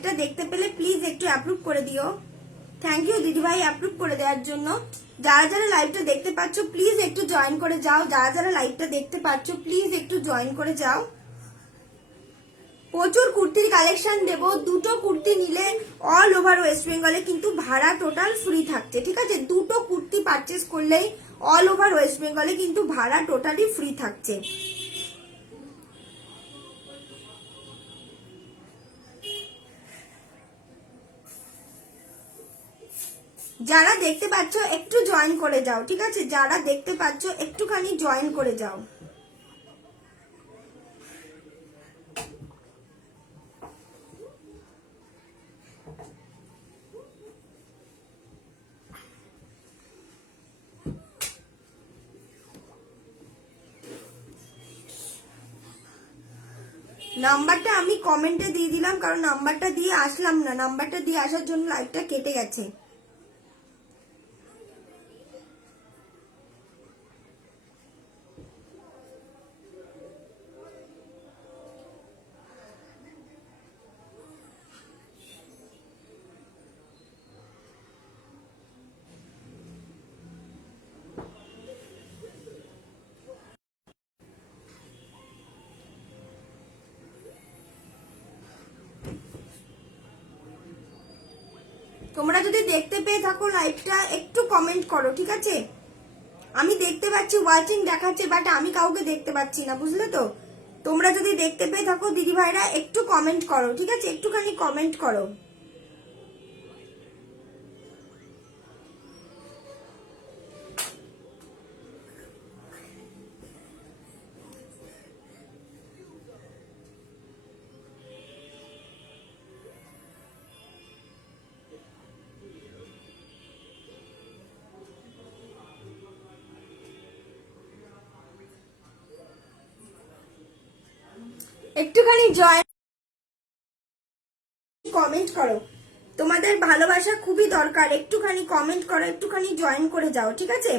লাইভটা দেখতে পেলে প্লিজ একটু অ্যাপ্রুভ করে দিও। থ্যাংক ইউ দিদি ভাই অ্যাপ্রুভ করে দেওয়ার জন্য। যারা যারা লাইভটা দেখতে পাচ্ছ প্লিজ একটু জয়েন করে যাও। যারা যারা লাইভটা দেখতে পাচ্ছ প্লিজ একটু জয়েন করে যাও। প্রচুর কুর্তির কালেকশন দেবো। দুটো কুর্তি নিলে অল ওভার ওয়েস্ট বেঙ্গলে কিন্তু ভাড়া টোটাল ফ্রি থাকছে, ঠিক আছে? দুটো কুর্তি পারচেস করলেই অল ওভার ওয়েস্ট বেঙ্গলে কিন্তু ভাড়া টোটালি ফ্রি থাকছে। যারা দেখতে পাচ্ছ একটু জয়েন করে যাও, ঠিক আছে? যারা দেখতে পাচ্ছ একটুখানি জয়েন করে যাও। নাম্বারটা আমি কমেন্টে দিয়ে দিলাম, কারণ নাম্বারটা দিয়ে আসলাম না, নাম্বারটা দিয়ে আসার জন্য লাইভটা কেটে গেছে। তোমরা যদি দেখতে পেয়ে থাকো লাইভটা একটু কমেন্ট করো, ঠিক আছে? আমি দেখতে পাচ্ছি ওয়াচিং দেখাচ্ছে, বাট আমি কাউকে দেখতে পাচ্ছি না, বুঝলে তো? তোমরা যদি দেখতে পেয়ে থাকো দিদি ভাইরা একটু কমেন্ট করো, ঠিক আছে? একটুখানি কমেন্ট করো। একটুখানি জয়েন কমেন্ট করো, তোমাদের ভালোবাসা খুবই দরকার। একটুখানি কমেন্ট করো, একটুখানি জয়েন করে যাও, ঠিক আছে?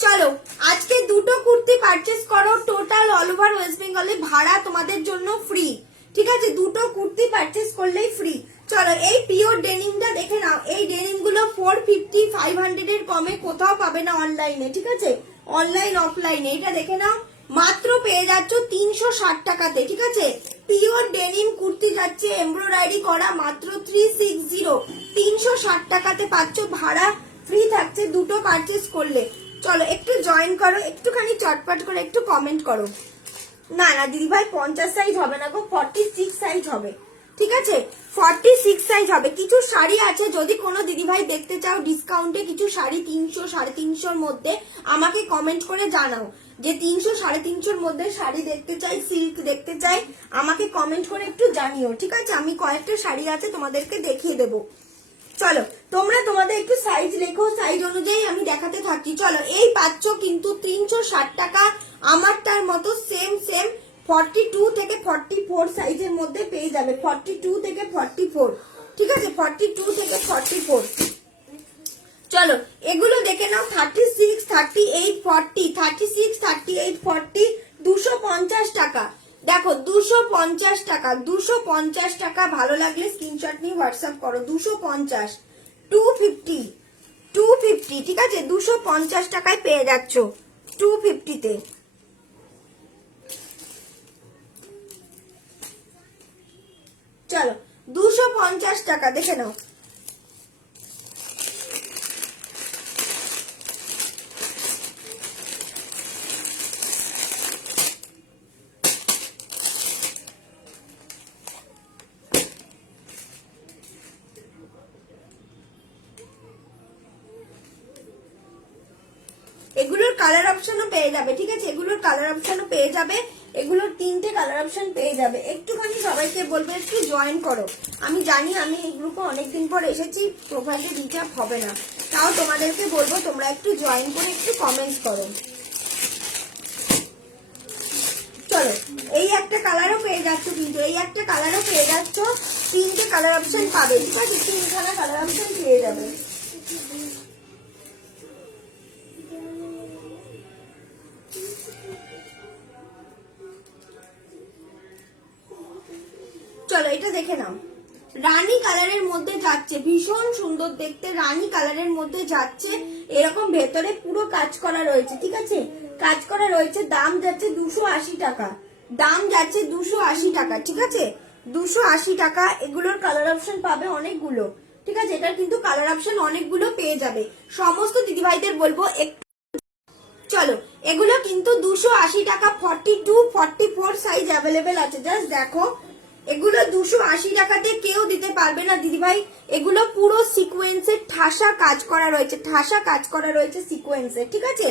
চলো আজকে দুটো কুর্তি পারচেস করো, টোটাল অল ওভার ওয়েস্ট বেঙ্গলে ভাড়া তোমাদের জন্য ফ্রি, ঠিক আছে? দুটো কুর্তি পারচেস করলেই ফ্রি। চলো এই পিওর ডেনিমটা দেখে নাও। এই ডেনিম গুলো 450 500 এর কমে কোথাও পাবে না অনলাইনে, ঠিক আছে? অনলাইন অফলাইনে এটা দেখে নাও, মাত্র পেয়ে যাচ্ছ 360 টাকাতে, ঠিক আছে? পিওর ডেনিম কুর্তি যাচ্ছে এমব্রয়ডারি করা, মাত্র 360 360 টাকাতে পাচ্ছ, ভাড়া ফ্রি থাকছে দুটো পারচেস করলে। চলো একটু জয়েন করো, একটুখানি চটপট করে একটু কমেন্ট করো। না না দিদি ভাই 50 সাইজ হবে না গো, 46 সাইজ হবে, ঠিক আছে? 46 সাইজ হবে। কিছু শাড়ি আছে, যদি কোনো দিদি ভাই দেখতে চাও ডিসকাউন্টে কিছু শাড়ি 300 350-র মধ্যে, আমাকে কমেন্ট করে জানাও যে 300 350-র মধ্যে শাড়ি দেখতে চাই, সিল্ক দেখতে চাই, আমাকে কমেন্ট করে একটু জানিও, ঠিক আছে? আমি কয়েকটা শাড়ি আছে তোমাদেরকে দেখিয়ে দেবো। চলো তোমরা তোমাদের একটু সাইজ লেখো, সাইজ অনুযায়ী আমি দেখাতে থাকি। চলো এই পাচ্ছ কিন্তু 360 টাকা, আমারটার মতো সেম সেম 42 থেকে 44 সাইজের মধ্যে পেয়ে যাবে। 42 থেকে 44, ঠিক আছে? 42 থেকে 44। চলো এগুলো দেখে নাও। 36 38 40, 36 38 40, 250 টাকা। দেখো 250 টাকা, 250 টাকা। ভালো লাগলে স্ক্রিনশট নিয়ে হোয়াটসঅ্যাপ করো। 250, 250, 250, ঠিক আছে? 250 টাকায় পেয়ে যাচ্ছ 250-তে। চলো 250 টাকা দেখে নাও। এগুলোর কালার অপশনও পেয়ে যাবে, ঠিক আছে? এগুলোর কালার অপশনও পেয়ে যাবে, এগুলোর 3টে কালার অপশন পেয়ে যাবে। একটুখানি সবাইকে বলবো একটু জয়েন করো। আমি জানি আমি এই গ্রুপে অনেকদিন পর এসেছি, প্রোফাইলে রিচ আপ হবে না, তাও তোমাদেরকে বলবো তোমরা একটু জয়েন করে একটু কমেন্ট করো। চলো এই একটা কালারও পেয়ে যাচ্ছ, কিন্তু এই একটা কালারও পেয়ে যাচ্ছ, 3টে কালার অপশন পাবে, ঠিক আছে? 3খানা কালার অপশন পেয়ে যাবে। চলো এটা দেখে নাও, রানী কালারের মধ্যে যাচ্ছে, ভীষণ সুন্দর দেখতে, রানী কালারের মধ্যে যাচ্ছে, এরকম ভেতরে পুরো কাজ করা রয়েছে, ঠিক আছে, কাজ করা রয়েছে। দাম যাচ্ছে 280 টাকা, দাম যাচ্ছে 280 টাকা, ঠিক আছে, 280 টাকা। এগুলোর কালার অপশন পাবে অনেকগুলো, ঠিক আছে, এটার কিন্তু কালার অপশন অনেকগুলো পেয়ে যাবে। সমস্ত দিদিভাইদের বলবো একটু, চলো এগুলো কিন্তু 280 টাকা, 42 44 সাইজ অ্যাভেলেবেল আছে, জাস্ট দেখো। এগুলো 280 টাকাতে কেউ দিতে পারবে না দিদিভাই। এগুলো পুরো সিকোয়েন্সের ঠাসা কাজ করা রয়েছে, ঠাসা কাজ করা রয়েছে সিকোয়েন্সের, ঠিক আছে।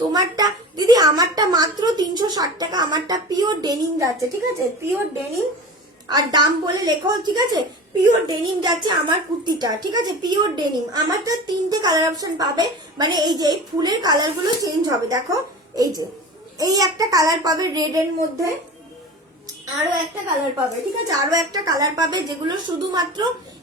তোমারটা দিদি, আমারটা মাত্র 360 টাকা, আমারটা পিওর ডেনিম যাচ্ছে, ঠিক আছে, পিওর ডেনিম। আর দাম বলে লেখো, ঠিক আছে, পিওর ডেনিম যাচ্ছে আমার কুর্তিটা, ঠিক আছে, পিওর ডেনিম। আমারটা 3টে কালার অপশন পাবে, মানে এই যে এই ফুলের কালার গুলো চেঞ্জ হবে, দেখো এই যে এই একটা কালার পাবে রেড এর মধ্যে, আরো একটা কালার পাবে, ঠিক আছে, আরো একটা কালার পাবে, যেগুলো শুধুমাত্র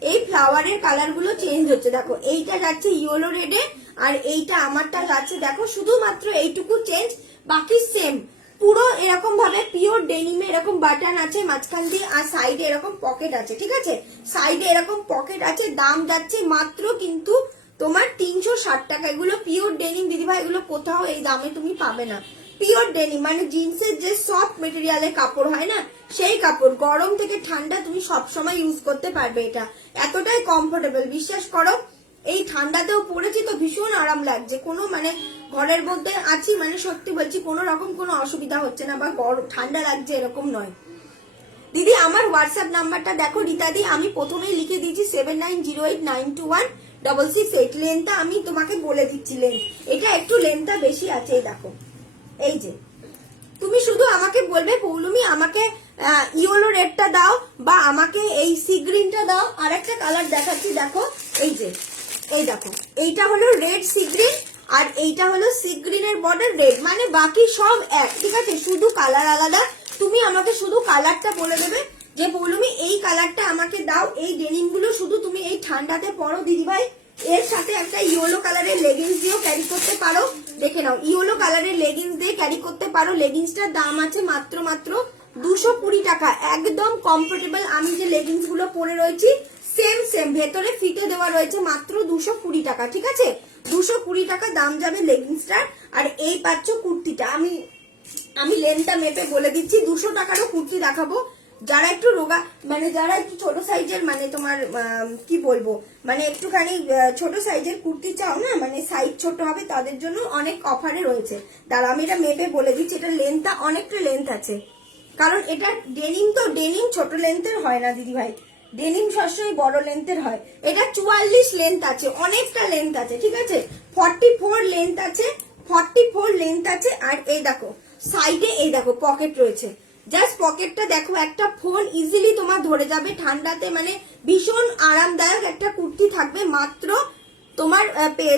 এই ফ্লাওয়ারের কালার গুলো চেঞ্জ হচ্ছে। দেখো এইটা যাচ্ছে ইয়েলো রেডে, আর এইটা আমারটা যাচ্ছে, দেখো শুধুমাত্র এইটুকু চেঞ্জ, বাকি সেম পুরো এরকম ভাবে পিওর ডেনিমে এরকম বাটন আছে মাঝখান দিয়ে, আর সাইডে এরকম পকেট আছে, ঠিক আছে, সাইডে এরকম পকেট আছে। দাম যাচ্ছে মাত্র কিন্তু তোমার 360 টাকা। এগুলো পিওর ডেনিম দিদিভাই, এগুলো কোথাও এই দামে তুমি পাবে না। পিওর ডেনিম মানে জিন্সের যে সফট মেটেরিয়ালের কাপড় হয় না, সেই কাপড়, গরম থেকে ঠান্ডা তুমি সবসময় ইউজ করতে পারবে। এটা এতটাই কমফোর্টেবল, বিশ্বাস করো। এই ঠান্ডাতেও পরেছি তো ভীষণ আরাম লাগছে, কোনো মানে ঘরের মধ্যে আছি মানে সত্যি বলছি কোনো রকম কোনো অসুবিধা হচ্ছে না, বা ঠান্ডা লাগছে এরকম নয়। দিদি আমার হোয়াটসঅ্যাপ নাম্বারটা দেখো রীতাদি, আমি প্রথমেই লিখে দিয়েছি 7908921668। লেন্থটা আমি তোমাকে বলে দিচ্ছি, লেন্থ এটা একটু লেন্থটা বেশি আছে, এই দেখো এই যে। তুমি শুধু আমাকে বলবে পৌলুমি আমাকে ইয়েলো রেডটা দাও, বা আমাকে এই সি গ্রিনটা দাও। আর একটা কালার দেখাচ্ছি, দেখো এই যে, এই দেখো এইটা হলো রেড সি গ্রিন, আর এইটা হলো সি গ্রিনের বর্ডার রেড, মানে বাকি সব এক, ঠিক আছে, শুধু কালার আলাদা। তুমি আমাকে শুধু কালারটা বলে দেবে যে পৌলুমি এই কালারটা আমাকে দাও। এই ডেনিম গুলো শুধু তুমি এই ঠান্ডাতে পরো দিদিভাই, এর সাথে একটা ইয়েলো কালারের লেগিংস দিয়েও ক্যারি করতে পারো। দেখে নাও, ইয়েলো কালারের লেগিংস দিয়ে ক্যারি করতে পারো। লেগিংসটার দাম আছে মাত্র মাত্র 220 টাকা, একদম কমফোর্টেবল। আমি যে লেগিংস গুলো পরে রয়েছি সেম সেম, ভেতরে ফিতে দেওয়া রয়েছে, মাত্র 220 টাকা, ঠিক আছে, 220 টাকা দাম যাবে লেগিংসটার। আর এই পাচ্ছ কুর্তিটা, আমি লেন্থটা মেপে বলে দিচ্ছি, 200 টাকারও কুর্তি দেখাবো। যারা একটু রোগা মানে যারা একটু ছোট সাইজের, মানে তোমার কি বলবো, মানে একটুখানি ছোট সাইজের কুর্তি চাও না, মানে সাইজ ছোট হবে, তাদের জন্য অনেক অফারে রয়েছে। দাঁড়া আমি এটা মেপে বলে দিচ্ছি, এটা লেন্থটা অনেকটা লেন্থ আছে, কারণ এটা ডেনিম, তো ডেনিম ছোট লেন্থের হয় না দিদি ভাই, ডেনিম সবসময় বড় লেন্থের হয়। এটা 44 লেন্থ আছে, অনেকটা লেন্থ আছে, ঠিক আছে, 44 লেন্থ আছে, 44 লেন্থ আছে। আর এই দেখো সাইডে এই দেখো পকেট রয়েছে, জাস্ট পকেটটা দেখো, একটা ফোন ইজিলি তোমার ধরে যাবে ঠান্ডাতে, মানে ভীষণ আরামদায়ক একটা কুর্তি থাকবে। মাত্র তোমার পেয়ে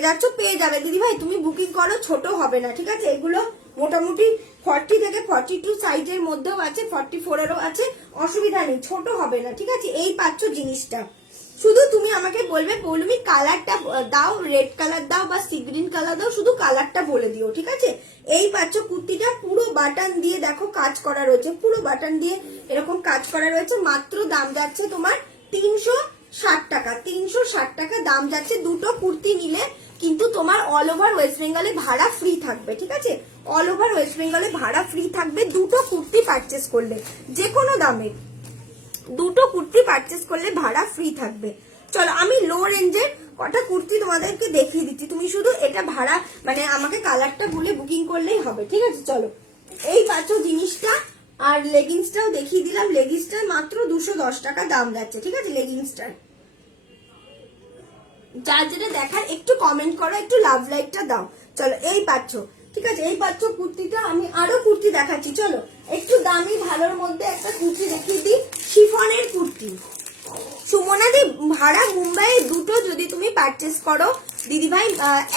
যাবে দিদি ভাই, তুমি বুকিং করো, ছোট হবে না, ঠিক আছে। এগুলো মোটামুটি 40 থেকে 42 সাইজের মধ্যেও আছে, 44 এরও আছে, অসুবিধা নেই, ছোট হবে না, ঠিক আছে। এই পাচ্ছ জিনিসটা, শুধু তুমি আমাকে বলবে পৌলুমি কালারটা দাও, রেড কালার দাও বা সি গ্রিন কালার দাও, শুধু কালারটা বলে দিও, ঠিক আছে। এই পাচ্ছ কুর্তিটা, পুরো বাটন দিয়ে দেখো কাজ করা রয়েছে, পুরো বাটন দিয়ে এরকম কাজ করা রয়েছে। মাত্র দাম যাচ্ছে তোমার 360 টাকা, 360 টাকা দাম যাচ্ছে। দুটো কুর্তি নিলে কিন্তু তোমার অল ওভার ওয়েস্ট বেঙ্গলে ভাড়া ফ্রি থাকবে, ঠিক আছে, অল ওভার ওয়েস্ট বেঙ্গলে ভাড়া ফ্রি থাকবে দুটো কুর্তি পারচেস করলে, যে কোনো দামে দুটো কুর্তি পারচেস করলে ভাড়া ফ্রি থাকবে। চলো আমি লো রেঞ্জের কটা কুর্তি তোমাদেরকে দেখিয়ে দিচ্ছি, তুমি শুধু এটা ভাড়া মানে আমাকে কালারটা বলে বুকিং করলেই হবে, ঠিক আছে। চলো এই পাচ্ছ জিনিসটা, আর লেগিংসটাও দেখিয়ে দিলাম। লেগিংসটার মাত্র 210 টাকা দাম যাচ্ছে, ঠিক আছে, লেগিংসটার। যার যেটা দেখার একটু কমেন্ট করো, একটু লাভ লাইকটা দাও। চলো এই পাচ্ছ, ঠিক আছে, এই পাচ্ছ কুর্তিটা। আমি আরো কুর্তি দেখাচ্ছি, চলো একটু দামি ভালোর মধ্যে একটা কুর্তি দেখিয়ে দিই, শিফনের কুর্তি। সুমনাদি ভাড়া মুম্বাই দুটো যদি তুমি পারচেস করো দিদিভাই,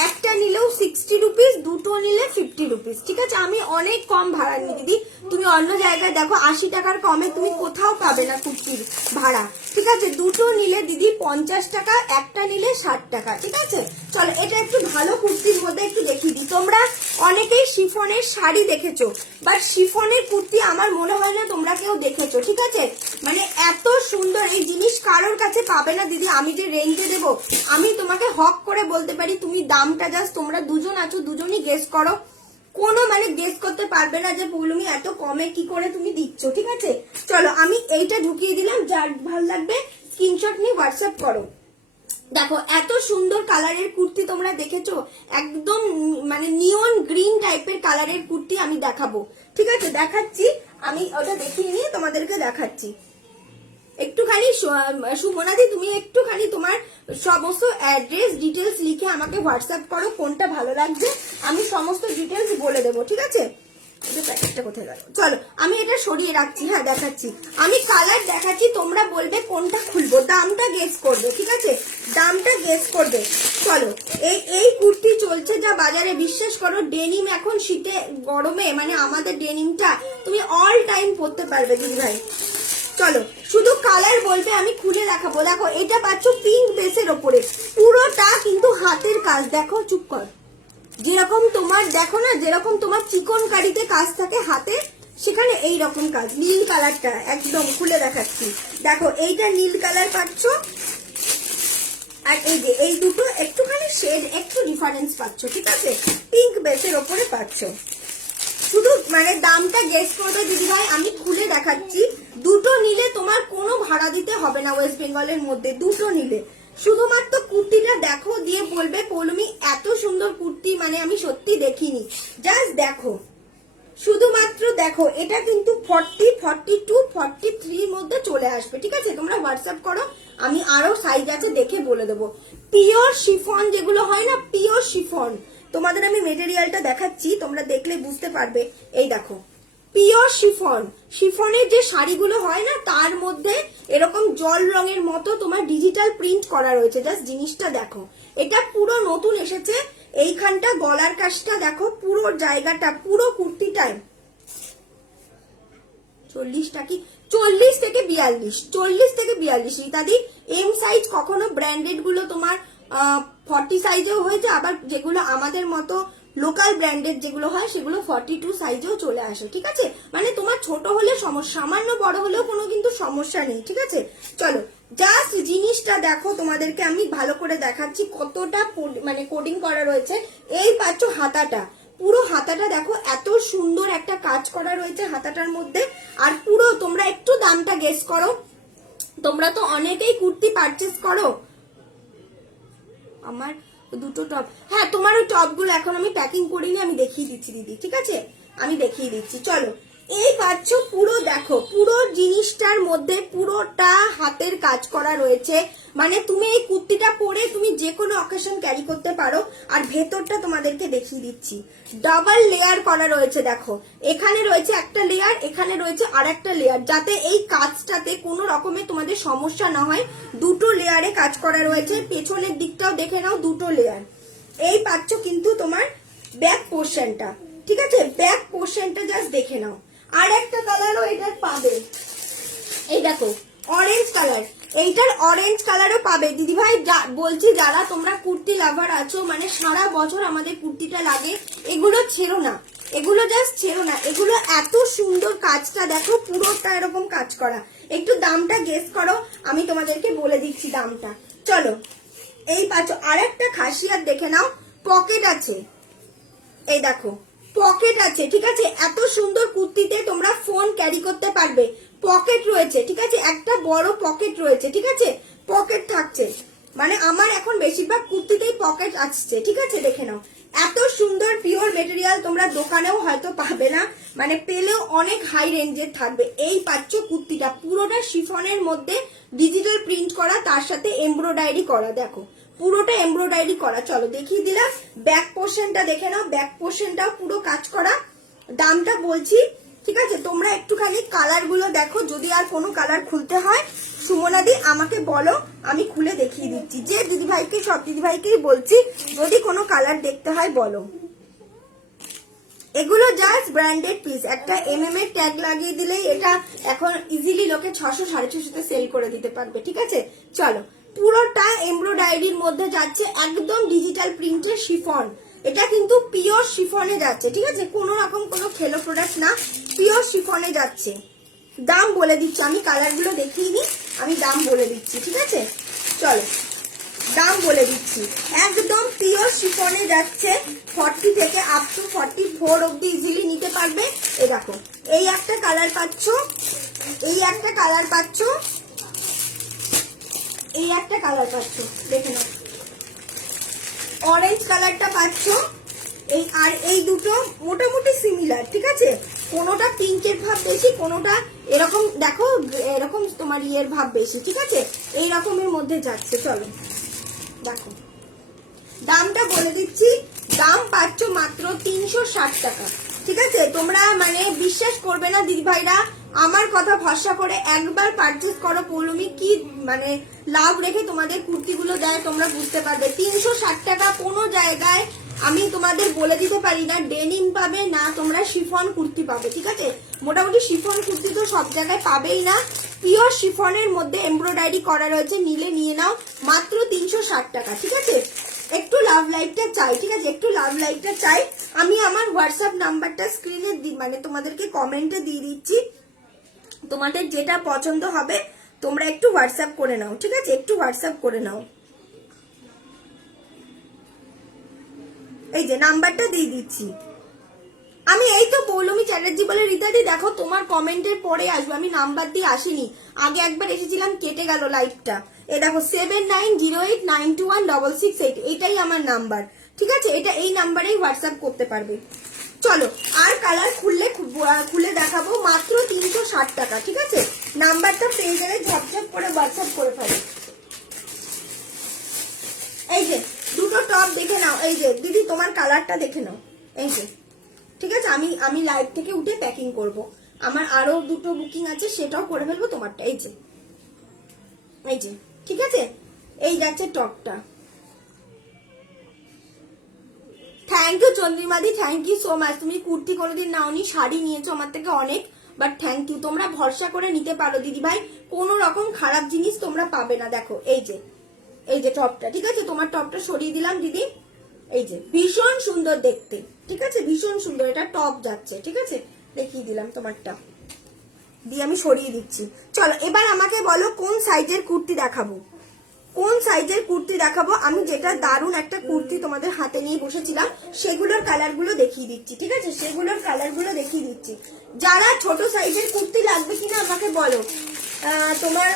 একটা নিলেও 60 রুপিস, দুটো নিলে 50 রুপিস, ঠিক আছে। আমি অনেক কম ভাড়া নিই দিদি, তুমি অন্য জায়গায় দেখো 80 টাকার কমে তুমি কোথাও পাবে না কুর্তির ভাড়া, ঠিক আছে। দুটো নিলে দিদি 50 টাকা, একটা নিলে 60 টাকা, ঠিক আছে। চলো এটা একটু ভালো কুর্তির মধ্যে একটু দেখিয়ে দিই। তোমরা অনেকেই শিফনের শাড়ি দেখেছো, বাট শিফনের কুর্তি আমার মনে হয় না তোমরা কেউ দেখেছো, ঠিক আছে? মানে এত সুন্দর এই জিনিস কারোর কাছে পাবে না দিদি। আমি যে রেঞ্জে দেবো, আমি তোমাকে হক করে বলতে পারি, তুমি দামটা জাস্ট তোমরা দুজন আছো, দুজনই গেস করো। কোনো মানে গেস করতে পারবে না যে পৌলমি এত কমে কি করে তুমি দিচ্ছ, ঠিক আছে? চলো আমি এইটা ঢুকিয়ে দিলাম, যার ভালো লাগবে স্ক্রিনশট নিয়ে হোয়াটসঅ্যাপ করো। দেখো এত সুন্দর কালারের কুর্তি তোমরা দেখেছো, একদম মানে নিয়ন গ্রিন টাইপের কালারের কুর্তি আমি দেখাবো, ঠিক আছে? দেখাচ্ছি, আমি ওটা দেখিয়ে নিয়ে তোমাদেরকে দেখাচ্ছি। একটুখানি সুমনাদি তুমি একটুখানি তোমার সমস্ত অ্যাড্রেস ডিটেলস লিখে আমাকে হোয়াটসঅ্যাপ করো, কোনটা ভালো লাগছে আমি সমস্ত ডিটেলস বলে দেবো, ঠিক আছে? প্যাকেটটা কোথায় গেল? চলো আমি এটা সরিয়ে রাখছি। হ্যাঁ দেখাচ্ছি, আমি কালার দেখাচ্ছি, তোমরা বলবে কোনটা খুলবো, দামটা গেস করবে, ঠিক আছে? দামটা গেস করবে। চলো এই কুর্তি চলছে যা বাজারে, বিশ্বাস করো ডেনিম এখন শীতে গরমে মানে আমাদের ডেনিমটা তুমি অল টাইম পরতে পারবে দিদি ভাই। চলো শুধু কালার বলবে, আমি খুলে দেখাবো। দেখো এটা পাচ্ছ পিঙ্ক বেসের ওপরে, পুরোটা কিন্তু হাতের কাজ। দেখো চুপ কর, যেরকম তোমার দেখো না, যেরকম তোমার চিকন কারিতে কাজ থাকে হাতে, সেখানে এই রকম কাজ। নীল কালারটা একদম খুলে দেখাচ্ছি, দেখো এইটা নীল কালার পাচ্ছ, আর এই যে এই দুটো একটুখানি শেড একটু ডিফারেন্স পাচ্ছ, ঠিক আছে? পিঙ্ক বেসের ওপরে পাচ্ছ। শুধু মানে দামটা গেস করবে দিদি ভাই, আমি খুলে দেখাচ্ছি। দুটো নিলে তোমার কোনো ভাড়া দিতে হবে না ওয়েস্ট বেঙ্গলের মধ্যে, দুটো নিলে। শুধুমাত্র কুর্তিটা দেখো, দিয়ে বলবে পৌলমি এত সুন্দর কুর্তি মানে আমি সত্যি দেখিনি। জাস্ট দেখো, শুধুমাত্র দেখো, এটা কিন্তু 40, 42, 43 মধ্যে চলে আসবে, ঠিক আছে? তোমরা হোয়াটসঅ্যাপ করো, আমি আরো সাইজ আছে দেখে বলে দেবো। পিওর শিফন যেগুলো হয় না, পিওর শিফন, তোমাদের আমি মেটেরিয়ালটা দেখাচ্ছি, তোমরা দেখলে বুঝতে পারবে। এই দেখো পিওর শিফন, শিফনের যে শাড়িগুলো হয় না তার মধ্যে এরকম জল রঙের মতো তোমার ডিজিটাল প্রিন্ট করা রয়েছে। জাস্ট জিনিসটা দেখো, এটা পুরো নতুন এসেছে। এইখানটা গলার কাজটা দেখো, পুরো জায়গাটা, পুরো কুর্তিটায় 40টা কি 40 থেকে 42, 40 থেকে 42 ইত্যাদি। এম সাইজ কখনো ব্র্যান্ডেড গুলো তোমার 40 সাইজেও হয়েছে, আবার যেগুলো আমাদের মতো লোকাল ব্র্যান্ডেড যেগুলো হয় সেগুলো 42 সাইজেও চলে আসে, ঠিক আছে? মানে তোমার ছোট হলে সমস্যা, সামান্য বড় হলেও কোনো কিন্তু সমস্যা নেই, ঠিক আছে? চলো জাস্ট জিনিসটা দেখো, তোমাদেরকে আমি ভালো করে দেখাচ্ছি কতটা মানে কোডিং করা রয়েছে। এই পাচ্ছ হাতাটা, পুরো হাতাটা দেখো, এত সুন্দর একটা কাজ করা রয়েছে হাতাটার মধ্যে। আর পুরো তোমরা একটু দামটা গেস করো, তোমরা তো অনেকেই কুর্তি পারচেস করো। আমার দুটো টপ, হ্যাঁ তোমার ওই টপগুলো এখন আমি প্যাকিং করিনি, আমি দেখিয়ে দিচ্ছি দিদি, ঠিক আছে? আমি দেখিয়ে দিচ্ছি। চলো এই পাচ্ছ পুরো দেখো, পুরো জিনিসটার মধ্যে পুরোটা হাতের কাজ করা রয়েছে। মানে তুমি এই কুর্তিটা পরে তুমি যে কোনো অকেশন ক্যারি করতে পারো। আর ভেতরটা তোমাদেরকে দেখিয়ে দিচ্ছি, ডাবল লেয়ার করা রয়েছে। দেখো এখানে রয়েছে একটা লেয়ার, এখানে রয়েছে আর একটা লেয়ার, যাতে এই কাজটাতে কোনো রকমের তোমাদের সমস্যা না হয়। দুটো লেয়ারে কাজ করা রয়েছে, পেছনের দিকটাও দেখে নাও, দুটো লেয়ার। এই পাচ্ছ কিন্তু তোমার ব্যাক পোর্শনটা, ঠিক আছে? ব্যাক পোর্শনটা জাস্ট দেখে নাও। আর একটা কালারও এটার পাবে, এই দেখো অরেঞ্জ কালার, এইটার অরেঞ্জ কালারও পাবে দিদি ভাই। বলছি যারা তোমরা কুর্তি লাভার আছো, মানে সারা বছর আমাদের কুর্তিটা লাগে, এগুলো ছেড়ো না, এগুলো জাস্ট ছেড়ো না। এগুলো এত সুন্দর, কাজটা দেখো পুরোটা এরকম কাজ করা। একটু দামটা গেস করো, আমি তোমাদেরকে বলে দিচ্ছি দামটা। চলো এই পাচ্ছ আর একটা খাসিয়াত দেখে নাও, পকেট আছে, এই দেখো পকেট আছে, ঠিক আছে? এত সুন্দর কুর্তিতে তোমরা ফোন ক্যারি করতে পারবে, পকেট রয়েছে, ঠিক আছে? একটা বড় পকেট রয়েছে, ঠিক আছে? পকেট থাকছে, মানে আমার এখন বেশিরভাগ কুর্তিতেই পকেট আসছে, ঠিক আছে? দেখে নাও এত সুন্দর পিওর মেটেরিয়াল, তোমরা দোকানেও হয়তো পাবে না, মানে পেলেও অনেক হাই রেঞ্জের থাকবে। এই পাচ্ছ কুর্তিটা পুরোটা শিফনের মধ্যে ডিজিটাল প্রিন্ট করা, তার সাথে এমব্রয়ডারি করা, দেখো পুরোটা এমব্রয়ডারি করা। চলো দেখিয়ে দিলাম, ব্যাক পোর্শনটা দেখে নাও, ব্যাক পোর্শনটাও পুরো কাজ করা। দামটা বলছি, ঠিক আছে? তোমরা একটুখানি কালার গুলো দেখো, যদি আর কোনো কালার খুলতে হয় সুমনাদি আমাকে বলো, আমি খুলে দেখিয়ে দিচ্ছি। যে দিদিভাইকে, সব দিদিভাইকেই বলছি, যদি কোনো কালার দেখতে হয় বলো। এগুলো জাস্ট ব্র্যান্ডেড পিস, একটা MM এর ট্যাগ লাগিয়ে দিলেই এটা এখন ইজিলি লোকে 600, 650 সেল করে দিতে পারবে, ঠিক আছে? চলো পুরোটা এমব্রয়ডারির মধ্যে যাচ্ছে, একদম ডিজিটাল প্রিন্টের শিফন, এটা কিন্তু পিওর শিফনে যাচ্ছে, ঠিক আছে, কোনো রকম কোনো খেলো প্রোডাক্ট না, পিওর শিফনে যাচ্ছে। দাম বলে দিচ্ছি, আমি কালারগুলো দেখিয়ে নিই, আমি দাম বলে দিচ্ছি, ঠিক আছে। চলো দাম বলে দিচ্ছি, একদম পিওর শিফনে যাচ্ছে, 40 থেকে আপ টু 44 অব্দি ইজিলি নিতে পারবে। এই দেখো এই একটা কালার পাচ্ছ, এই একটা কালার পাচ্ছ, এই একটা কালার পাচ্ছ, দেখে নাও অরেঞ্জ কালারটা পাচ্ছ, এই আর এই দুটো মোটামুটি সিমিলার, ঠিক আছে, কোনোটা পিঙ্কের ভাব বেশি, কোনোটা এরকম দেখো এরকম তোমার ইয়ের ভাব বেশি, ঠিক আছে, এই রকমের মধ্যে যাচ্ছে। চলো দেখো দামটা বলে দিচ্ছি, দাম পাচ্ছ মাত্র 360 টাকা, ঠিক আছে। তোমরা মানে বিশ্বাস করবে না দিদি ভাইরা, আমার কথা ভরসা করে একবার পারচেজ করো, পৌলমি কি মানে লাভ রেখে তোমাদের কুর্তিগুলো দেয় তোমরা বুঝতে পারবে। 360 টাকা কোনো জায়গায় আমি তোমাদের বলে দিতে পারি না ডেনিম পাবে না তোমরা শিফন কুর্তি পাবে, ঠিক আছে। মোটামুটি শিফন কুর্তি তো সব জায়গায় পাবেই না, পিওর শিফনের মধ্যে এমব্রয়ডারি করা রয়েছে, নিলে নিয়ে নাও মাত্র 360 টাকা, ঠিক আছে। একটু লাভ লাইকটা চাই, ঠিক আছে, একটু লাভ লাইকটা চাই। আমি আমার হোয়াটসঅ্যাপ নাম্বারটা স্ক্রিনে মানে তোমাদেরকে কমেন্টে দিয়ে দিচ্ছি, তোমাদের যেটা পছন্দ হবে তোমরা একটু হোয়াটসঅ্যাপ করে নাও, ঠিক আছে, একটু হোয়াটসঅ্যাপ করে নাও। এই যে নাম্বারটা দিয়ে দিচ্ছি আমি, এই তো পৌলমি চ্যাটার্জি বলে রীতাদি, দেখো তোমার কমেন্টের পরে আসবে, আমি নাম্বার দিয়ে আসিনি, আগে একবার এসেছিলাম কেটে গেল লাইভটা। এ দেখো 7908921668, এটাই আমার নাম্বার, ঠিক আছে, এটা এই নাম্বারেই হোয়াটসঅ্যাপ করতে পারবে। চলো আর কালার খুলে দেখাবো, মাত্র 360 টাকা, ঠিক আছে। নাম্বারটা পেয়ে গেলে ঝপঝপ করে হোয়াটসঅ্যাপ করে ফেলো। এই যে দুটো টপ দেখে নাও, এই যে দিদি তোমার কালারটা দেখে নাও, এই যে, ঠিক আছে, আমি লাইভ থেকে উঠে প্যাকিং করব, আমার আরো দুটো বুকিং আছে সেটাও করে ফেলবো তোমারটা। এই যে, এই যে, ঠিক আছে, এই যাচ্ছে টপটা। থ্যাংক ইউ চন্দ্রিমাদি, থ্যাংক ইউ সো মাচ। তুমি কুর্তি কোনোদিন নাওনি, শাড়ি নিয়েছো আমার থেকে অনেক, বাট থ্যাংক ইউ, তোমরা ভরসা করে নিতে পারো দিদি ভাই, কোনো রকম খারাপ জিনিস তোমরা পাবে না। দেখো এই যে, এই যে টপটা, ঠিক আছে, তোমার টপটা সরিয়ে দিলাম দিদি, এই যে ভীষণ সুন্দর দেখতে, ঠিক আছে, ভীষণ সুন্দর, এটা টপ যাচ্ছে, ঠিক আছে, দেখিয়ে দিলাম তোমারটা দিয়ে আমি সরিয়ে দিচ্ছি। চলো এবার আমাকে বলো কোন সাইজের কুর্তি দেখাবো, কোন সাইজের কুর্তি দেখাবো। আমি যেটা দারুণ একটা কুর্তি তোমাদের হাতে নিয়ে বসেছিলাম সেগুলোর কালার গুলো দেখিয়ে দিচ্ছি, ঠিক আছে, সেগুলোর কালার গুলো দেখিয়ে দিচ্ছি। যারা ছোট সাইজের কুর্তি লাগবে কিনা আমাকে বলো, তোমার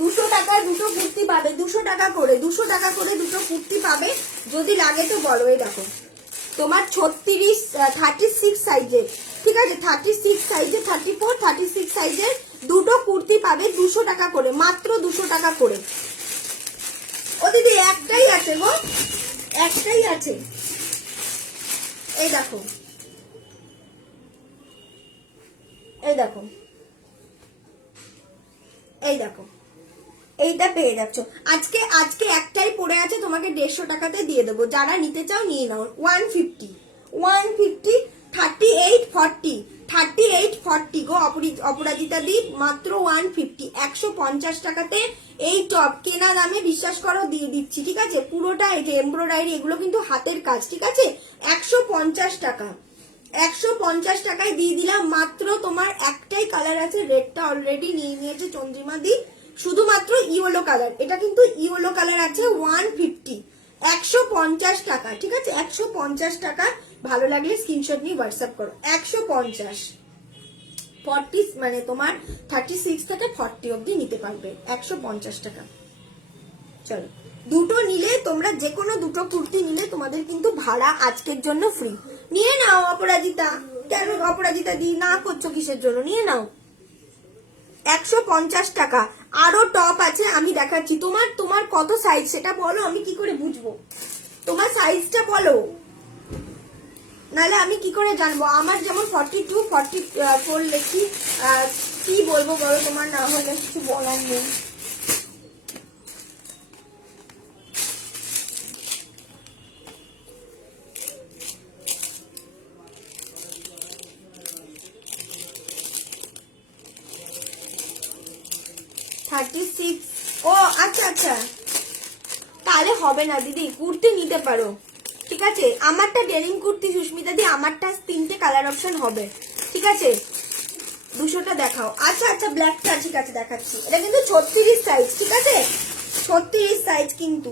200 টাকার দুটো কুর্তি পাবে, 200 টাকা করে, 200 টাকা করে দুটো কুর্তি পাবে, যদি লাগে তো বলো। এই দেখো তোমার 36 সাইজের, ঠিক আছে, 36 সাইজের, 34 36 সাইজের দুটো কুর্তি পাবে 200 টাকা করে, মাত্র 200 টাকা করে। ও দিদি একটাই আছে গো, একটাই আছে, এই দেখো, এই দেখো, এই দেখো, এইটা পেয়ে যাচ্ছ আজকে, আজকে একটাই পড়ে আছে, তোমাকে 150 টাকাতে দিয়ে দেবো, যারা নিতে চাও নিয়ে নাও। 150 38 40 38 40 গো অপরাজিতা দি, মাত্র 150, 150 টাকাতে এই টপ কেনা দামে বিশ্বাস করো দিয়ে দিচ্ছি, ঠিক আছে, পুরোটা এই যে এমব্রয়ডারি, এগুলো কিন্তু হাতের কাজ, ঠিক আছে, 150 টাকা, 150 টাকায় দিয়ে দিলাম মাত্র। তোমার একটাই কালার আছে, রেডটা অলরেডি নিয়ে নিয়েছে চন্দ্রিমা দি, শুধুমাত্র ইয়েলো কালার, এটা কিন্তু ইয়েলো কালার আছে। 150, 150 টাকা, ঠিক আছে, 150 টাকা। ভালো লাগলে স্ক্রিনশট নিয়ে হোয়াটসঅ্যাপ করো। 150, 40 মানে তোমার 36 থেকে 40 অব্দি নিতে পারবে, 150 টাকা। চলো দুটো নিলে তোমরা, যে কোনো দুটো কুর্তি নিলে তোমাদের কিন্তু ভাড়া আজকের জন্য ফ্রি। নিয়ে নাও অপরাজিতা, কেন অপরাজিতা দি না করছো কিসের জন্য, নিয়ে নাও 150 টাকা। আরো টপ আছে আমি দেখাচ্ছি, তোমার তোমার কত সাইজ সেটা বলো, আমি কি করে বুঝবো, তোমার সাইজটা বলো, নাহলে আমি কি করে জানবো। আমার যেমন 42 44 লেখি, কি বলবো বলো, তোমার না হলে কিছু বলার নেই। ও আচ্ছা আচ্ছা, তাহলে হবে না দিদি, কুর্তি নিতে পারো, ঠিক ঠিক আছে, আমারটা ডেনিম কুর্তি সুস্মিতা দি, আমারটা 3টে কালার অপশন হবে, ঠিক আছে। 200টা দেখাও। আচ্ছা আচ্ছা, ব্ল্যাকটা ঠিক আছে দেখাচ্ছি। এটা কিন্তু 36 সাইজ, ঠিক আছে, 36 সাইজ, কিন্তু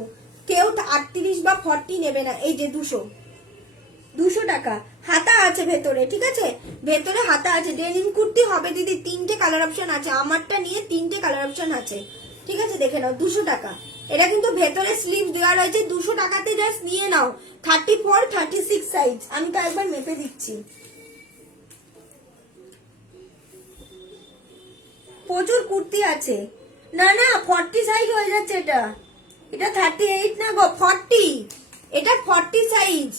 কেউ 38 বা 40 নেবে না। এই যে 200 টাকা, হাতা আছে ভেতরে, ঠিক আছে, ভেতরে হাতা আছে। ডেনিম কুর্তি হবে দিদি, 3টে কালার অপশন আছে, আমারটা নিয়ে 3টে কালার অপশন আছে, ঠিক আছে, দেখে নাও। 200 টাকা। এটা কিন্তু ভেতরে স্লিভ দেওয়া রয়েছে। 200 টাকাতে জাস্ট নিয়ে নাও। 34 36 সাইজ, আমি তো একবার মেপে দিচ্ছি। প্রচুর কুর্তি আছে। না না, 40 সাইজ হয়ে যাচ্ছে। এটা 38 না গো, 40। এটা 40 সাইজ।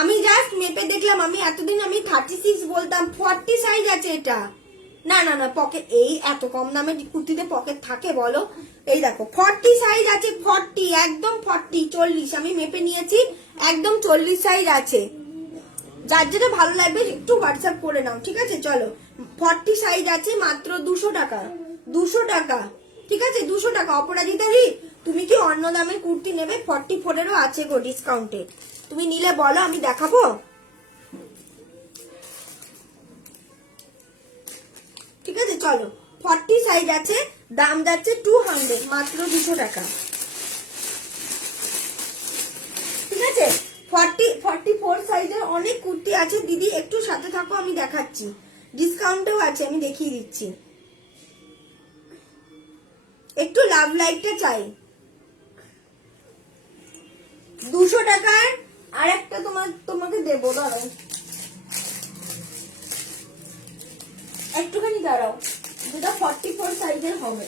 আমি জাস্ট মেপে দেখলাম, আমি এতদিন 36 বলতাম, 40 সাইজ আছে এটা। না না না, পকেট, এই এত কম দামে কুর্তিতে পকেট থাকে বলো? এই দেখো 40 সাইজ আছে, 40, একদম 40, 40, আমি মেপে নিয়েছি, একদম 40 সাইজ আছে। যার যেটা ভালো লাগবে একটু হোয়াটসঅ্যাপ করে নাও, ঠিক আছে। চলো, 40 সাইজ আছে, মাত্র 200 টাকা। 200 টাকা, ঠিক আছে, 200 টাকা। অপরাজিতা দি, তুমি কি অন্য দামের কুর্তি নেবে? 44-এরও আছে গো ডিসকাউন্টে, তুমি নিলে বলো, আমি দেখাবো। ঠিক আছে, চলো, 40 সাইজ আছে, দাম যাচ্ছে 200, মাত্র 200 টাকা, ঠিক আছে। 44 সাইজের অনেক কুর্তি আছে দিদি, একটু সাথে থাকো, আমি দেখাচ্ছি। ডিসকাউন্টেও আছে, আমি দেখিয়ে দিচ্ছি। একটু লাভ লাইকটা চাই। 200 টাকার আর একটা তোমাকে দেবো, দাঁড়াও একটুখানি, দাঁড়াও, যেটা 44 সাইজের হবে,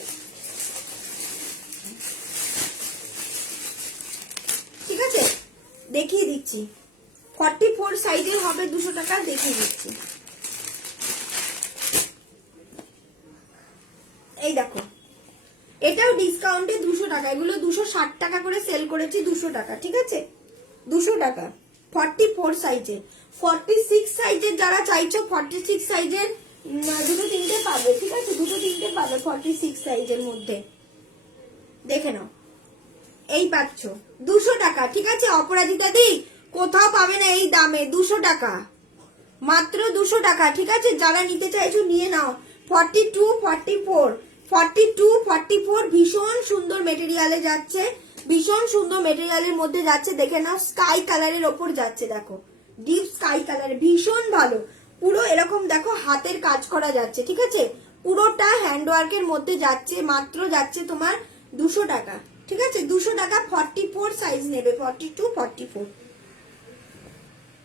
ঠিক আছে, দেখিয়ে দিচ্ছি। 44 সাইজের হবে, 200 টাকা, দেখিয়ে দিচ্ছি। এই দেখো, এটাও ডিসকাউন্টে 200 টাকা। এগুলো 260 টাকা করে সেল করেছি, 200 টাকা, ঠিক আছে, 200 টাকা। 44 সাইজের, 46 সাইজের যারা চাইছো, 46 সাইজের 2-3টে পাবে, ঠিক আছে, 2-3টে পাবে 46 সাইজের মধ্যে, দেখে নাও। এই পাচ্ছ 200 টাকা, ঠিক আছে। অপরাজিতা দি, কোথাও পাবে না এই দামে, 200 টাকা, মাত্র 200 টাকা, ঠিক আছে। যারা নিতে চাইছো নিয়ে নাও। 42 44, 42 44, ভীষণ সুন্দর মেটেরিয়ালে যাচ্ছে, ভীষণ সুন্দর মেটেরিয়ালের মধ্যে যাচ্ছে, দেখে নাও। স্কাই কালারের ওপর যাচ্ছে, দেখো, ডিপ স্কাই কালার, ভীষণ ভালো। পুরো এরকম দেখো হাতের কাজ করা যাচ্ছে, ঠিক আছে, পুরোটা হ্যান্ডওয়ার্কের মধ্যে যাচ্ছে, মাত্র যাচ্ছে তোমার 200 টাকা, ঠিক আছে, 200 টাকা। 44 সাইজ নেবে, 42 44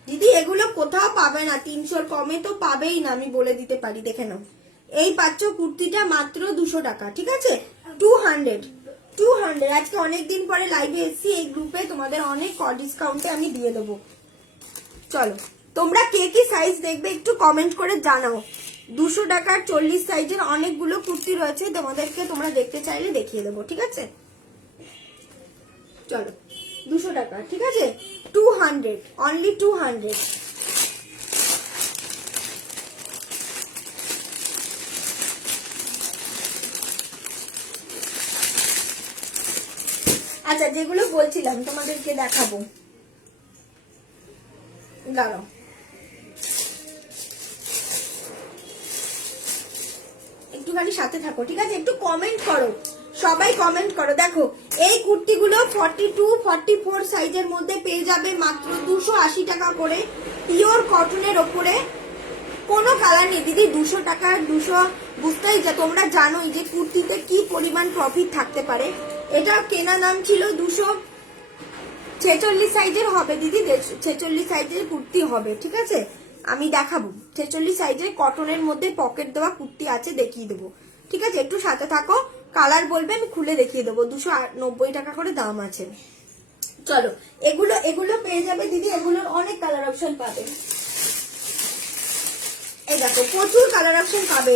দিদি, এগুলো কোথাও পাবে না, 300-র কমে তো পাবেই না, আমি বলে দিতে পারি, দেখে নাও। এই পাচ্ছ কুর্তিটা মাত্র 200 টাকা, ঠিক আছে, 200। আজকে অনেকদিন পরে লাইভে এসেছি, এই গ্রুপে তোমাদের অনেক ডিসকাউন্টে আমি দিয়ে দেবো। চলো, তোমরা কে কি সাইজ দেখবে একটু কমেন্ট করে জানাও। 200 টাকার 40 সাইজের অনেকগুলো কুর্তি রয়েছে, তোমাদেরকে তোমরা দেখতে চাইলে দেখিয়ে দেবো, ঠিক আছে। চলো, 200 টাকা, ঠিক আছে, 200, অনলি 200। আচ্ছা, যেগুলো বলছিলাম তোমাদেরকে দেখাবো, দাঁড়াও, একটুখানি সাথে থাকো, ঠিক আছে, একটু কমেন্ট করো, সবাই কমেন্ট করো। দেখো, এই কুর্তিগুলো 42 44 সাইজের মধ্যে পেয়ে যাবে মাত্র 280 টাকা করে, পিওর কটনের ওপরে, কোনো কালার নেই দিদি। 200 টাকা, 200, বুঝতেই যা, তোমরা জানোই যে কুর্তিতে কি পরিমাণ প্রফিট থাকতে পারে। এটা কেনা দাম ছিল 246 সাইজের হবে দিদি, 46 সাইজের কুর্তি হবে, ঠিক আছে, আমি দেখাবো। 46 সাইজের কটনের মধ্যে পকেট দেওয়া কুর্তি আছে, দেখিয়ে দেবো, ঠিক আছে, একটু সাথে থাকো। কালার বলবে, আমি খুলে দেখিয়ে দেবো। 290 টাকা করে দাম আছে। চলো, এগুলো পেয়ে যাবে দিদি, এগুলোর অনেক কালার অপশন পাবে। এই দেখো, প্রচুর কালার অপশন পাবে।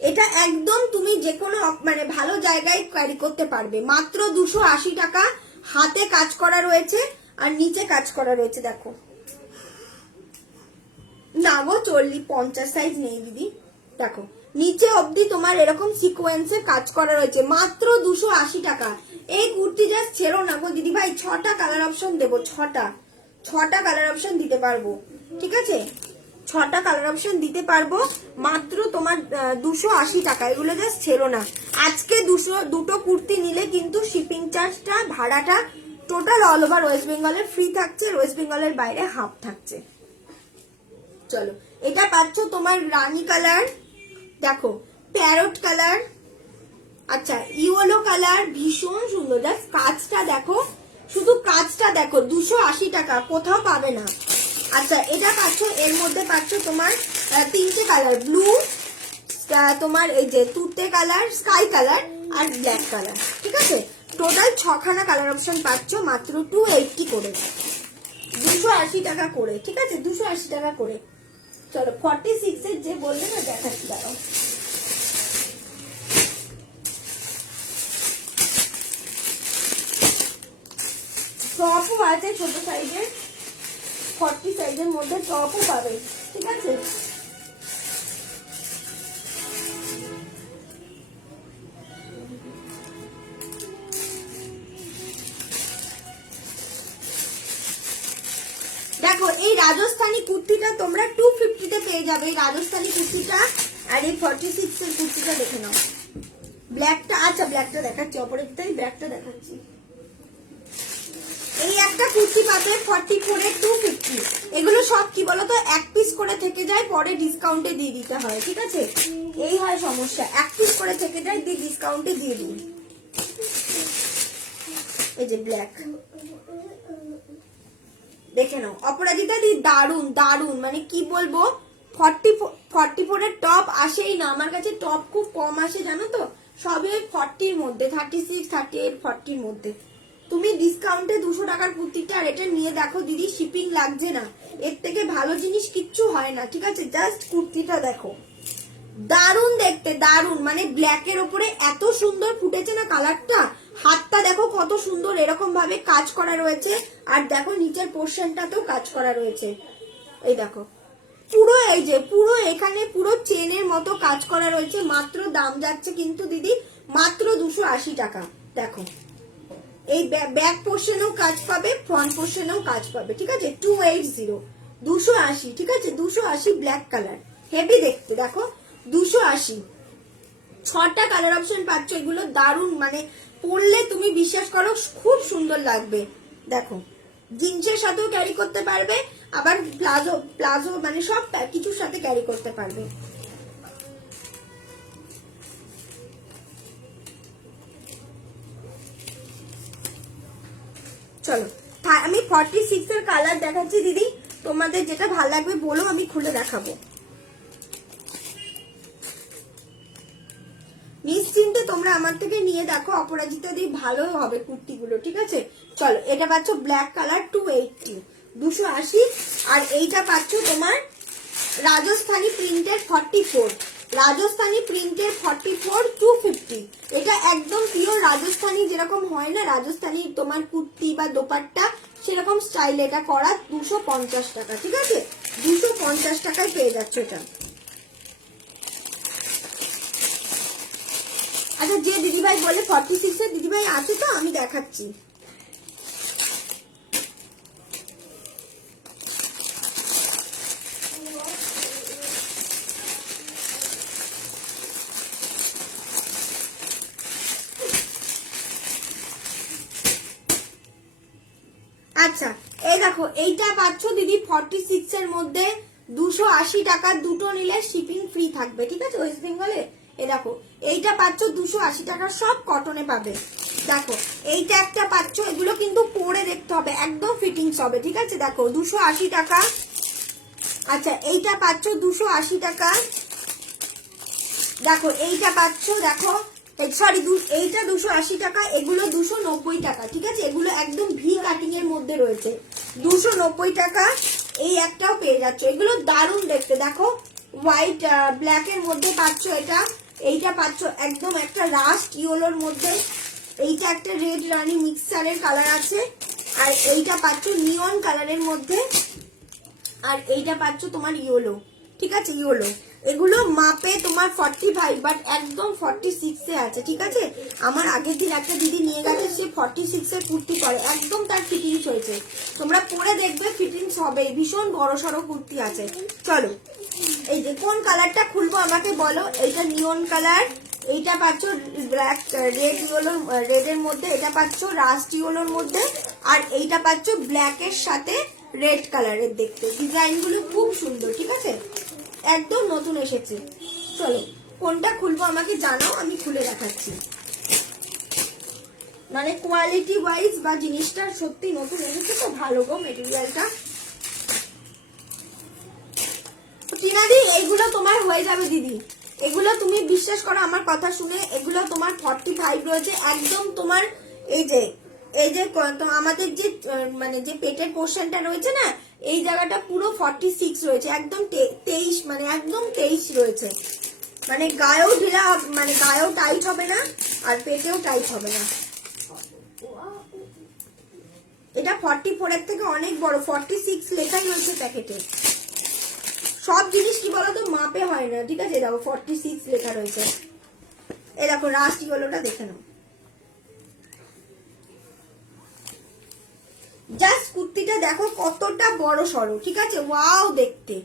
এটা একদম তুমি যে কোনো মানে ভালো জায়গায় ক্যারি করতে পারবে, মাত্র 280 টাকা। হাতে কাজ করা রয়েছে আর নিচে কাজ করা রয়েছে, দেখো না গো, 50 সাইজ নেই দিদি, দেখো নিচে অবধি তোমার এরকম সিকোয়েন্সে কাজ করা রয়েছে, মাত্র 280 টাকা। এই কুর্তি জাস্ট ছেড়ো না গো দিদি ভাই, 6টা কালার অপশন দেবো, 6টা 6টা কালার অপশন দিতে পারবো, ঠিক আছে? 6টা কালার অপশন দিতে পারবো মাত্র তোমার 280 টাকা। এগুলো জাস্ট ছেড়ো না। আজকে দুটো কুর্তি নিলে কিন্তু শিপিং চার্জটা, ভাড়াটা টোটাল অল ওভার ওয়েস্ট বেঙ্গলের ফ্রি থাকছে, ওয়েস্ট বেঙ্গলের বাইরে হাফ থাকছে। চলো, এটা পাচ্ছ তোমার রানী কালার, দেখো প্যারট কালার, আচ্ছা ইয়েলো কালার, ভীষণ সুন্দর। জাস্ট কাজটা দেখো, শুধু কাজটা দেখো, 280 টাকা, কোথাও পাবে না। আচ্ছা এটা পাচ্ছ, এর মধ্যে পাচ্ছ তোমার 3টে কালার, ব্লু, তোমার এই যে তুতে কালার, স্কাই কালার আর ব্ল্যাক কালার, ঠিক আছে? টোটাল 6খানা কালার অপশন পাচ্ছ মাত্র 280 করে, 280 টাকা করে, ঠিক আছে? 280 টাকা করে। চলো 46 এর যে বললে না, দেখাচ্ছি দাঁড়াও। টপও আছে ছোট সাইজের, 40 সাইজের মধ্যে টপও পাবে, ঠিক আছে? দেখো এই রাজস্থানী কুর্তিটা তোমরা 250 পেয়ে যাবে, এই রাজস্থানী কুর্তিটা। আর এই 46 এর কুর্তিটা দেখে নাও, ব্ল্যাকটা। আচ্ছা ব্ল্যাকটা দেখাচ্ছি, অপরেরটাই ব্ল্যাকটা দেখাচ্ছি। এই একটা কুর্তি পাবে 44 এর 250। এগুলো সব কি বলতো, এক পিস করে থেকে যায়, পরে ডিসকাউন্টে দিয়ে দিতে হয়, ঠিক আছে? এই হয় সমস্যা, এক পিস করে থেকে যায়, দিয়ে ডিসকাউন্টে দিয়ে দিই। এই যে ব্ল্যাক, দেখে নাও অপরাজিতা দি, দারুন দারুন, মানে কি বলবো, 44 এর টপ আসেই না আমার কাছে, টপ খুব কম আসে জানো তো, সবে 40-র মধ্যে, 36, 38, 40-র মধ্যে। তুমি ডিসকাউন্টে 200 টাকার কুর্তিটা আর এটা নিয়ে দেখো দিদি, শিপিং লাগছে না, এর থেকে ভালো জিনিস কিচ্ছু হয় না, ঠিক আছে? জাস্ট কুর্তিটা দেখো, দারুন দেখতে, দারুন, মানে ব্ল্যাকের উপরে এত সুন্দর ফুটেছে না কালারটা। হাতটা দেখো কত সুন্দর এরকম ভাবে কাজ করা রয়েছে, আর দেখো নিচের পোর্শনটাতেও কাজ করা রয়েছে, এই দেখো পুরো, এই যে পুরো এখানে পুরো চেনের মতো কাজ করা রয়েছে। মাত্র দাম যাচ্ছে কিন্তু দিদি মাত্র 280 টাকা। দেখো এই ব্যাক পোর্শনেও কাজ পাবে, ফ্রন্ট পোর্শনেও কাজ পাবে, ঠিক আছে? 280, 280, ঠিক আছে? 280, ব্ল্যাক কালার, হেভি দেখতে, দেখো 280। 6টা কালার অপশন পাচ্ছ, এগুলো দারুন, মানে পরলে তুমি বিশ্বাস করো খুব সুন্দর লাগবে। দেখো জিন্সের সাথেও ক্যারি করতে পারবে, আবার প্লাজো প্লাজো মানে সব কিছুর সাথে ক্যারি করতে পারবে। চলো আমি 46 এর কালার দেখাচ্ছি দিদি, তোমাদের যেটা ভালো লাগবে বলো, আমি খুলে দেখাবো। নিশ্চিন্তে তোমরা আমার থেকে নিয়ে দেখো, অপরাজিতা দি, ভালো হবে কুর্তিগুলো, ঠিক আছে? চলো এটা পাচ্ছ ব্ল্যাক কালার 280, 280। আর এইটা পাচ্ছ তোমার রাজস্থানী প্রিন্টের 44, রাজস্থানী প্রিন্টের 44, 250। এটা একদম পিওর রাজস্থানী, যেরকম হয় না রাজস্থানী তোমার কুর্তি বা দোপাট্টা, সেরকম স্টাইল এটা করা, 250 টাকা, ঠিক আছে? 250 টাকায় পেয়ে যাচ্ছ এটা। আচ্ছা যে দিদিভাই বলে 46 এর দিদিভাই আছে তো, আমি দেখাচ্ছি। আচ্ছা এই দেখো এইটা পাচ্ছ দিদি 46 এর মধ্যে, 280 টাকা, দুটো নিলে শিপিং ফ্রি থাকবে, ঠিক আছে? ওয়েস্ট বেঙ্গলে। এই দেখো এইটা পাচ্ছ 280 টাকা, সব কটনে পাবে। দেখো এইটা একটা পাচ্ছ, এগুলো কিন্তু পরে দেখতে হবে, একদম ফিটিংস হবে, ঠিক আছে? দেখো 280 টাকা। আচ্ছা এইটা পাচ্ছ 280 টাকা। দেখো এইটা পাচ্ছ, দেখো সরি এইটা 280 টাকা, এগুলো 290 টাকা, ঠিক আছে? এগুলো একদম ভি কাটিং এর মধ্যে রয়েছে, 290 টাকা। এই একটাও পেয়ে যাচ্ছ, এগুলো দারুণ দেখতে, দেখো হোয়াইট ব্ল্যাক এর মধ্যে পাচ্ছ এটা। এইটা পাচ্ছ একদম একটা রাস্ট ইয়েলোর মধ্যে, এইটা একটা রেড রানী মিক্সারের কালার আছে, আর এইটা পাচ্ছ নিয়ন কালারের মধ্যে, আর এইটা পাচ্ছ তোমার ইয়েলো, ঠিক আছে ইয়েলো। এগুলো মাপে তোমার 45 বাট একদম 46 এ আছে, ঠিক আছে। আমার আগের দিন একটা দিদি নিয়ে গেছে, সে 46 এর কুর্তি পরে, একদম তার ফিটিংস হয়েছে, তোমরা পরে দেখবে ফিটিংস হবে, ভীষণ বড় সড়ো কুর্তি আছে। চলো এই যে কোন কালারটা খুলবো আমাকে বলো। এইটা নিয়ন কালার, এইটা পাচ্ছ ব্ল্যাক রেড ইয়েলো, রেডের মধ্যে, এটা পাচ্ছ রাস্ট ইয়েলোর মধ্যে, আর এইটা পাচ্ছ ব্ল্যাকের সাথে রেড কালারের। দেখতে ডিজাইন গুলো খুব সুন্দর, ঠিক আছে, একদম নতুন এসেছে। চলো কোনটা খুলবো আমাকে জানাও, আমি খুলে দেখাচ্ছি। মানে কোয়ালিটি ওয়াইজ বা জিনিসটা সত্যি নতুন এসেছে তো ভালো গো মেটেরিয়ালটা। টিনাদি এইগুলো তোমার হয়ে যাবে দিদি, এগুলো তুমি বিশ্বাস করো আমার কথা শুনে, এগুলো তোমার 45 রয়েছে একদম তোমার। এই যে আমাদের যে মানে যে পেটের পোর্শনটা রয়েছে না, এই জায়গাটা পুরো 46 রয়েছে, একদম 23 মানে একদম 23 রয়েছে, মানে গায়েও ঢিলা, মানে গায়েও টাইট হবে না আর পেটেও টাইট হবে না। এটা 44 এর থেকে অনেক বড়, 46 লেখাই রয়েছে প্যাকেটে। সব জিনিস কি বলতো মাপে হয় না, ঠিক আছে। দেখো 46 লেখা রয়েছে। এই দেখো রাস্ট ইয়েলোটা দেখে নাও, জাস্ট কুর্তিটা দেখো কতটা বড় সড়ো, ঠিক আছে। ওয়াও দেখতে,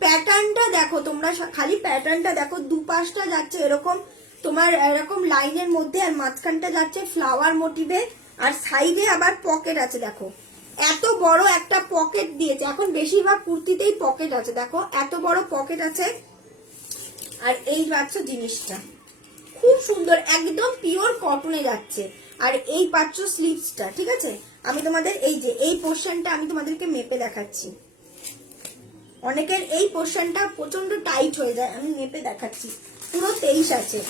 প্যাটার্নটা দেখো তোমরা, খালি প্যাটার্নটা দেখো, দুপাশটা যাচ্ছে এরকম তোমার এরকম লাইনের মধ্যে, আর মাঝখানটা যাচ্ছে ফ্লাওয়ার মোটিভে, আর সাইডে আবার পকেট আছে। দেখো এত বড় একটা পকেট দিয়েছে, এখন বেশিরভাগ কুর্তিতেই পকেট আছে, দেখো এত বড় পকেট আছে। আর এই পাচ্ছ জিনিসটা খুব সুন্দর, একদম পিওর কটনে যাচ্ছে। আর এই পাচ্ছ স্লিভসটা, ঠিক আছে। আমি তোমাদের এই যে এই পোর্শনটা আমি তোমাদেরকে মেপে দেখাচ্ছি, অনেকের এই পোর্শনটা প্রচন্ড টাইট হয়ে যায়, আমি মেপে দেখাচ্ছি, পুরো 23 আছে।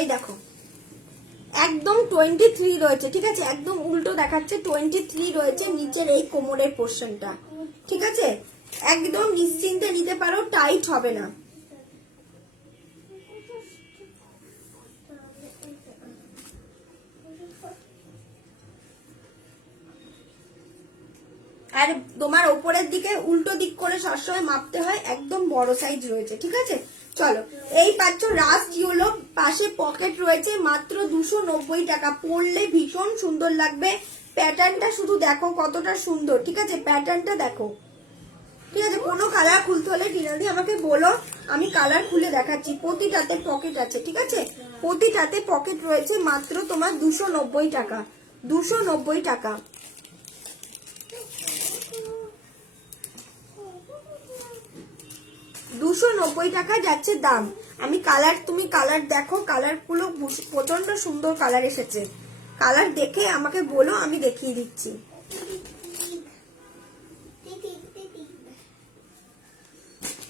এই দেখো একদম 23 রয়েছে, ঠিক আছে, একদম উল্টো দেখাচ্ছে, 23 রয়েছে নিচের এই কোমরের পোর্শনটা, ঠিক আছে। একদম নিশ্চিন্তে নিতে পারো, টাইট হবে না। আর তোমার ওপরের দিকে উল্টো দিক করে সবসময় মাপতে হয়, একদম বড় সাইজ রয়েছে, ঠিক আছে। চলো এই পাচ্ছ রাস্ট ইয়েলো, পাশে পকেট রয়েছে, মাত্র 290 টাকা, পরলে ভীষণ সুন্দর লাগবে। প্যাটার্নটা শুধু দেখো কতটা সুন্দর, ঠিক আছে, প্যাটার্নটা দেখো, ঠিক আছে। কোনো কালার খুলতে হলে টিনাদি আমাকে বলো, আমি কালার খুলে দেখাচ্ছি। প্রতিটাতে পকেট আছে, ঠিক আছে, প্রতিটাতে পকেট রয়েছে, মাত্র তোমার 290 টাকা, 290 টাকা। টাকা যাচ্ছে দাম। আমি কালার, তুমি কালার দেখো, কালার গুলো প্রচন্ড সুন্দর কালার এসেছে, কালার দেখে আমাকে বলো, আমি দেখিয়ে দিচ্ছি।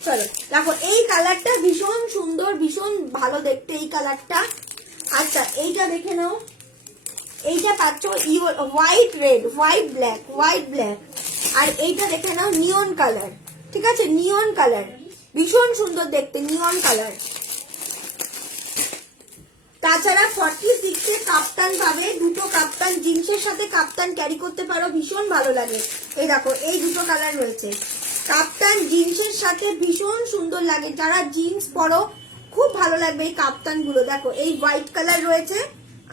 চলো দেখো এই কালারটা ভীষণ সুন্দর, ভীষণ ভালো দেখতে এই কালারটা। আচ্ছা এইটা দেখে নাও, এইটা পাচ্ছ white red, white black, white black. আর এইটা দেখে নাও নিয়ন কালার, ঠিক আছে, নিয়ন কালার, ভীষণ সুন্দর দেখতে নিয়ন কালার। তাছাড়া 46 এ কাপ্তান পাবে, দুটো কাপ্তান, জিন্সের সাথে কাপ্তান ক্যারি করতে পারো, ভীষণ ভালো লাগে। এই দেখো এই দুটো কালার রয়েছে, কাপ্তান জিন্সের সাথে ভীষণ সুন্দর লাগে, যারা জিন্স পরো খুব ভালো লাগবে এই কাপ্তান গুলো। দেখো এই হোয়াইট কালার রয়েছে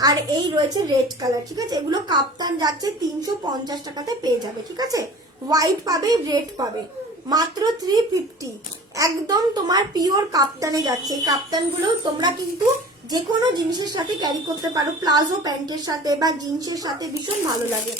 আর এই রয়েছে রেড কালার, ঠিক আছে। এগুলো কাপ্তান যাচ্ছে 350 টাকাতে পেয়ে যাবে, ঠিক আছে। হোয়াইট পাবে, রেড পাবে, মাত্র 350, একদম তোমার পিওর কাপ্তানে যাচ্ছে। এই কাপ্তান গুলো তোমরা কিন্তু যে কোনো জিনিসের সাথে ক্যারি করতে পারো, প্লাজো প্যান্টের সাথে বা জিন্সের সাথে, ভীষণ ভালো লাগে।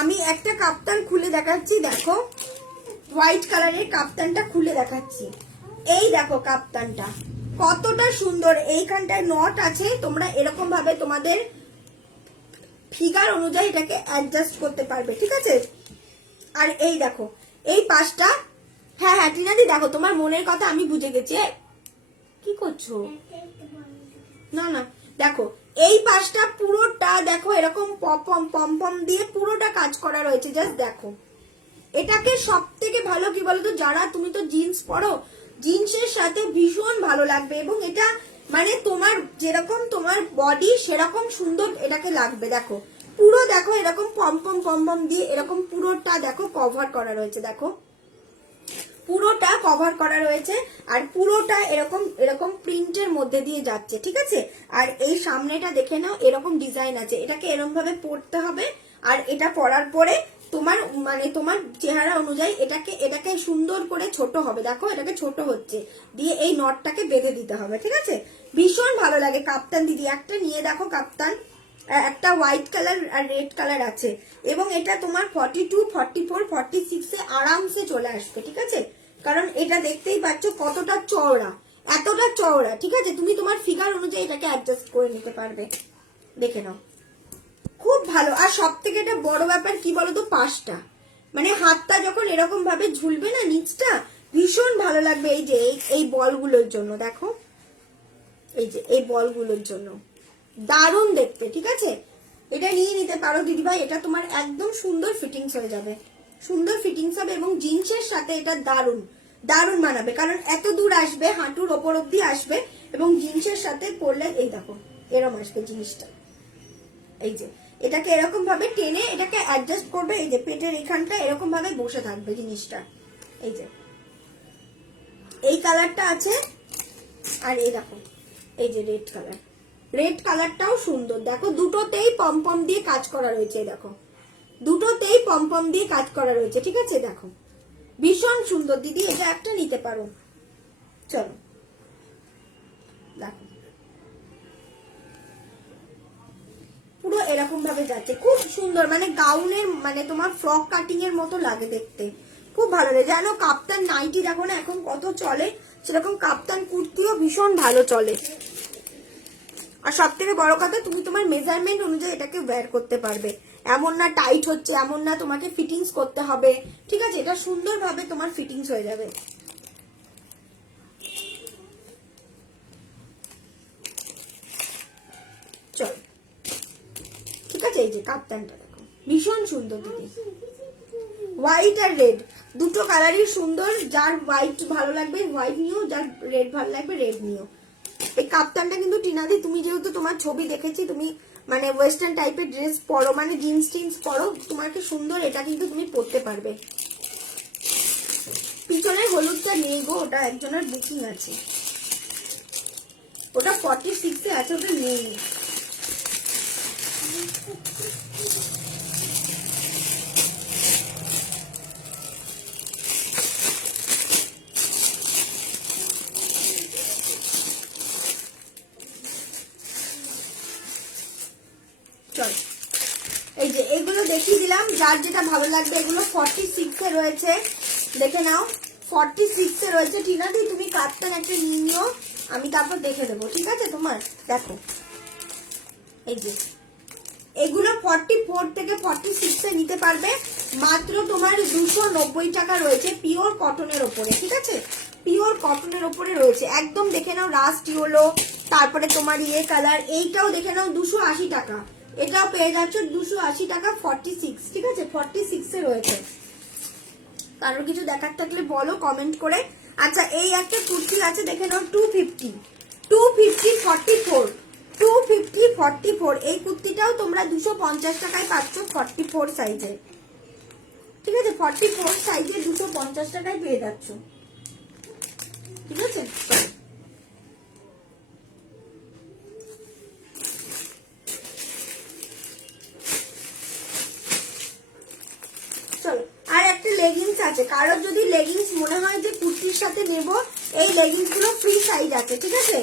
আমি একটা কাপ্তান খুলে দেখাচ্ছি, দেখো হোয়াইট কালারের কাপ্তানটা খুলে দেখাচ্ছি। এই দেখো কাপ্তানটা কতটা সুন্দর, এইখানটায় নট আছে, তোমরা এরকম ভাবে তোমাদের ফিগার অনুযায়ী এটাকে অ্যাডজাস্ট করতে পারবে, ঠিক আছে। আর এই দেখো এই পাশটা, হ্যাঁ হ্যাঁ টিনাদি দেখো তোমার মনের কথা আমি বুঝে গেছি। কি করছো? না না দেখো এই পাশটা পুরোটা দেখো এরকম পম পম দিয়ে পুরোটা কাজ করা রয়েছে, জাস্ট দেখো। এটাকে সব থেকে ভালো কি বলতো, যারা তুমি তো জিন্স পরো, জিন্সের সাথে ভীষণ ভালো লাগবে, এবং এটা মানে তোমার যেরকম তোমার বডি সেরকম সুন্দর এটাকে লাগবে। দেখো পুরো দেখো এরকম পম পম দিয়ে এরকম পুরোটা দেখো কভার করা রয়েছে, দেখো পুরোটা কভার করা রয়েছে, আর পুরোটা এরকম এরকম প্রিন্টের মধ্যে দিয়ে যাচ্ছে, ঠিক আছে। আর এই সামনেটা দেখে নাও এরকম ডিজাইন আছে, এটাকে এরকম ভাবে পরতে হবে। আর এটা পরার পরে তোমার মানে তোমার চেহারা অনুযায়ী এটাকে সুন্দর করে ছোট হবে, দেখো এটাকে ছোট হচ্ছে, দিয়ে এই নটটাকে বেঁধে দিতে হবে, ঠিক আছে। ভীষণ ভালো লাগে। কাপ্তান দিদি একটা নিয়ে দেখো, কাপ্তান একটা হোয়াইট কালার আর রেড কালার আছে, এবং এটা তোমার 42, 44, 46 এ আরামসে চলে আসবে, ঠিক আছে। কারণ এটা দেখতেই পাচ্ছ কতটা চওড়া, এতটা চওড়া, ঠিক আছে। তুমি তোমার ফিগার অনুযায়ী এটাকে অ্যাডজাস্ট করে নিতে পারবে, দেখে নাও খুব ভালো। আর সব থেকে এটা বড় ব্যাপার কি বলতো, পাশটা মানে হাতটা যখন এরকম ভাবে ঝুলবে না নিচটা, ভীষণ ভালো লাগবে। এই যে এই বলগুলোর জন্য দেখো, এই যে এই বলগুলোর জন্য দারুণ দেখতে, ঠিক আছে। এটা নিয়ে নিতে পারো দিদিভাই, এটা তোমার একদম সুন্দর ফিটিংস হয়ে যাবে, সুন্দর ফিটিংস হবে, এবং জিন্সের সাথে এটা দারুণ দারুণ মানাবে, কারণ এত দূর আসবে, হাঁটুর ওপর অব্দি আসবে, এবং জিন্সের সাথে পরলে এই দেখো এরকম আসবে জিনিসটা। এই যে এটাকে এরকম ভাবে টেনে এটাকে অ্যাডজাস্ট করবে, এই যে পেটের এখানটা এরকম ভাবে বসে থাকবে জিনিসটা। এই যে এই কালারটা আছে, আর এই দেখো এই যে রেড কালার, রেড কালারটাও সুন্দর, দেখো দুটোতেই পম দিয়ে কাজ করা রয়েছে, দেখো দুটোতেই পম দিয়ে কাজ করা রয়েছে, ঠিক আছে। দেখো ভীষণ সুন্দর দিদি, এটা একটা নিতে পারো। চলো দেখো পুরো এরকম ভাবে যাচ্ছে, খুব সুন্দর, মানে গাউনের মানে তোমার ফ্রক কাটিং এর মতো লাগে দেখতে, খুব ভালো লাগে। জানো কাপ্তান নাইটি দেখো না এখন কত চলে, সেরকম কাপ্তান কুর্তিও ভীষণ ভালো চলে। আর সব থেকে বড় কথা, তুমি তোমার মেজারমেন্ট অনুযায়ী এটাকে ওয়্যার করতে পারবে, এমন না টাইট হচ্ছে, এমন না তোমাকে ফিটিংস করতে হবে, ঠিক আছে। এটা সুন্দরভাবে তোমার ফিটিংস হয়ে যাবে। চল ঠিক আছে, এই যে কাপ্তানটা দেখো ভীষণ সুন্দর দিদি, হোয়াইট আর রেড দুটো কালারই সুন্দর, যার হোয়াইট ভালো লাগবে হোয়াইট নিও, যার রেড ভালো লাগবে রেড নিও। এই কাপ্তানটা কিন্তু টিনাদি তুমি যেহেতু তোমার ছবি দেখেছি, তুমি মানে ওয়েস্টার্ন টাইপের ড্রেস পরো, মানে জিন্স টিন্স পরো, তোমাকে সুন্দর এটা কিন্তু তুমি পরতে পারবে। পিছনে হলুদটা নেই গো, ওটা একজনের বুকিং আছে, ওটা 46 এ আছে, ওটা নেই। চল এই যে এগুলো দেখিয়ে দিলাম, যার যেটা ভালো লাগবে। এগুলো 46 এ রয়েছে, দেখে নাও 46 এ রয়েছে। টিনাদি তুমি কাপ্তান একটা নিও, আমি তারপর দেখে দেবো, ঠিক আছে। তোমার দেখো এই যে এগুলো 44 থেকে 46 এ নিতে পারবে, মাত্র তোমার 290 টাকা রয়েছে, পিওর কটনের ওপরে, ঠিক আছে। পিওর কটনের ওপরে রয়েছে, একদম দেখে নাও রাস্ট ইয়েলো, তারপরে তোমার ইয়ে কালার, এইটাও দেখে নাও 280 টাকা, এটাও পেয়ে যাচ্ছ 280 টাকা 46, ঠিক আছে। 46 এ রয়েছে। কারোর কিছু দেখার থাকলে বলো কমেন্ট করে। আচ্ছা এই একটা কুর্তি আছে দেখে নাও 250, 44, 250, 44, এই কুর্তিটাও তোমরা 250 টাকায় পাচ্ছ 44 সাইজে, ঠিক আছে। 44 সাইজে 250 টাকায় পেয়ে যাচ্ছ, ঠিক আছে। চলো আর একটা লেগিংস আছে, কারোর যদি লেগিংস মনে হয় যে কুর্তির সাথে নেব, এই লেগিংস গুলো ফ্রি সাইজ আছে, ঠিক আছে।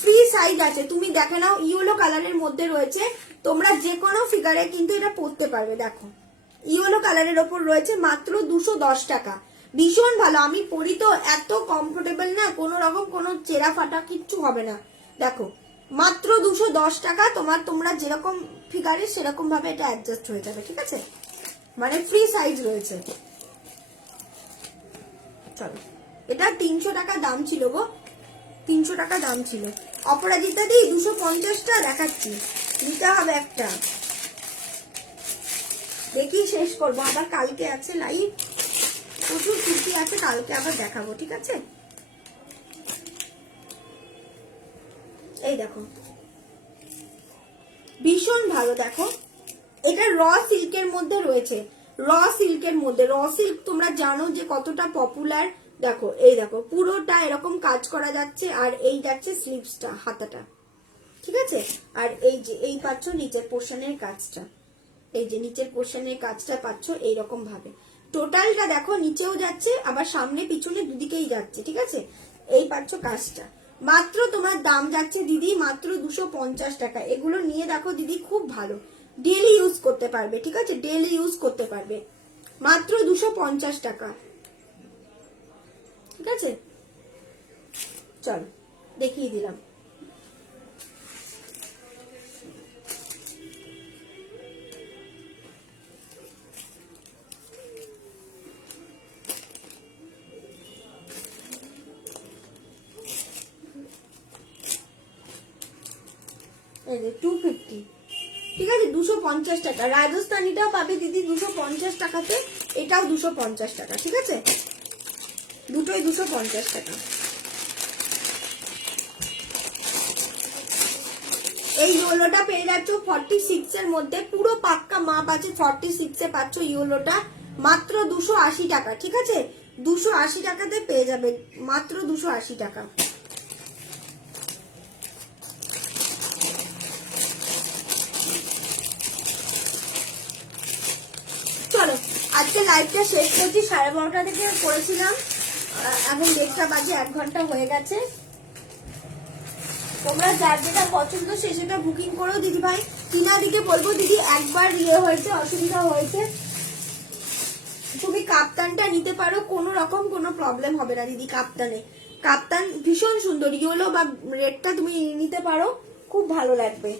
ফ্রি সাইজ আছে, তুমি দেখে নাও ইয়েলো কালারের মধ্যে রয়েছে, তোমরা যে কোনো ফিগারে কিন্তু এটা পরতে পারবে। দেখো ইয়েলো কালারের ওপর রয়েছে, মাত্র 210 টাকা, ভীষণ ভালো। আমি পরি তো, এত কমফোর্টেবল না, কোনো রকম কোনো চেরা ফাটা কিচ্ছু হবে না। দেখো মাত্র 210 টাকা, তোমরা যেরকম ফিগারে সেরকম ভাবে এটা অ্যাডজাস্ট হয়ে যাবে, ঠিক আছে। মানে ফ্রি সাইজ রয়েছে, চলো, এটা 300 টাকা দাম ছিল গো, 300 টাকা দাম ছিল। অপরাজিতা দি 250টা দেখাচ্ছি, নিতে হবে একটা। দেখি শেষ করবো, আবার কালকে আছে লাইভ, প্রচুর কুর্তি আছে, কালকে আবার দেখাবো, ঠিক আছে। এই দেখো ভীষণ ভালো, দেখো এটা র সিল্কের মধ্যে রয়েছে, র সিল্কের মধ্যে। র সিল্ক তোমরা জানো যে কতটা পপুলার। দেখো এই দেখো পুরোটা এরকম কাজ করা যাচ্ছে, আর এই যাচ্ছে স্লিভসটা, হাতাটা, ঠিক আছে। আর এই যে এই পাচ্ছ নিচের পোর্শনের কাজটা, এই যে নিচের পোর্শনের কাজটা পাচ্ছ এইরকম ভাবে। টোটালটা দেখো নিচেও যাচ্ছে, আবার সামনে পিছনে দুদিকেই যাচ্ছে, ঠিক আছে। এই পাচ্ছ কাজটা। মাত্র তোমার দাম যাচ্ছে দিদি মাত্র 250 টাকা। এগুলো নিয়ে দেখো দিদি, খুব ভালো, ডেলি ইউজ করতে পারবে, ঠিক আছে, ডেলি ইউজ করতে পারবে, মাত্র 250 টাকা, ঠিক আছে। চলো দেখিয়ে দিলাম। এই যে 250, ঠিক আছে, 250 টাকা। রাজস্থানীটাও পাবে দিদি 250 টাকাতে, এটাও 250 টাকা, ঠিক আছে, দুটোই 250 টাকা। এই ইয়েলোটা পেয়ে যাচ্ছ 46 এর মধ্যে, পুরো পাক্কা মাপ আছে, 46 এ পাচ্ছ ইয়েলোটা মাত্র 280 টাকা, ঠিক আছে, 280 টাকাতে পেয়ে যাবে, মাত্র 280 টাকা। চলো আজকে লাইভটা শেষ করছি, 12:30 থেকে করেছিলাম, এখন 1:30 বাজে, 1 ঘন্টা হয়ে গেছে। তোমরা যার যেটা পছন্দ সে সেটা বুকিং করো দিদি ভাই। টিনাদিকে বলবো দিদি একবার ইয়ে হয়েছে, অসুবিধা হয়েছে, তুমি কাপ্তানটা নিতে পারো, কোনো রকম কোনো প্রবলেম হবে না দিদি। কাপ্তানে, কাপ্তান ভীষণ সুন্দর, ইয়েলো বা রেডটা তুমি নিতে পারো, খুব ভালো লাগবে।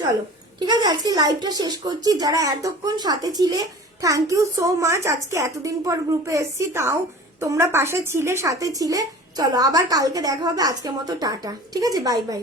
চলো ঠিক আছে, আজকে লাইভটা শেষ করছি। যারা এতক্ষণ সাথে ছিলে থ্যাংক ইউ সো মাচ। আজকে এতদিন পর গ্রুপে এসছি, তাও তোমরা পাশে ছিলে, সাথে ছিলে। চলো আবার কালকে দেখা হবে, আজকের মতো টাটা, ঠিক আছে, বাই বাই।